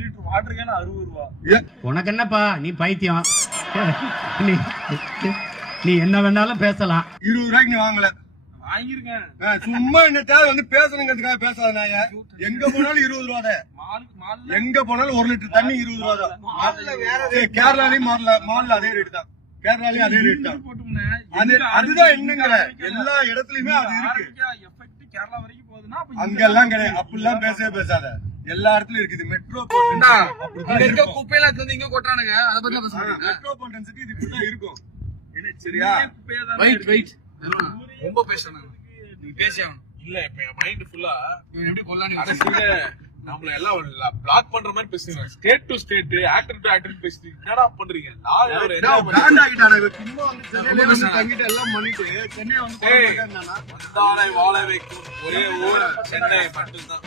Litre water can 60 ரூபா. உனக்கு என்னப்பா, நீ பைத்தியம். நீ என்ன வேணாலும் பேசலாம். 20 ரூபாய்க்கு நீ வாங்கல. வாங்கிருக்கேன். சும்மா என்ன தேவை வந்து பேசணுங்கிறதுக்காக பேசாத. நாய எங்க போனாலும் 20 ரூபா தான். எங்க போனாலும் 1 லிட்டர் தண்ணி 20 ரூபா தான். கேரளாலயும் மால்ல அதே ரேட் தான். கேரளாலயும் அதே ரேட் தான். அதுதான் என்னங்கிற எல்லா இடத்துலயுமே அது இருக்கு. கேரளா வரைக்கும் போகுதுன்னா அங்கெல்லாம் கிடையாது. அப்படிலாம் பேசவே பேசாத. எல்லா இடத்துலயும் இருக்குது. குப்பையெல்லாம் இங்க கொட்டானுங்க. அதை பத்தி மெட்ரோபாலிட்டன் சிட்டி இது இப்படிதான் இருக்கும். சரியா? ரொம்ப பேசணும். நீ பேசியாகணும். இல்ல இப்ப என் மைண்ட் ஃபுல்லா எப்படி கொல்லானி நம்மள எல்லாம் பிளாக் பண்ற மாதிரி பேசுறீங்க. State to state, actor to actor பேசுறீங்க. என்னடா பண்றீங்க? எல்லாம் பண்ணிட்டு சென்னை வந்து வாழ வைக்கும் ஒரே ஊர் சென்னை மட்டும்தான்.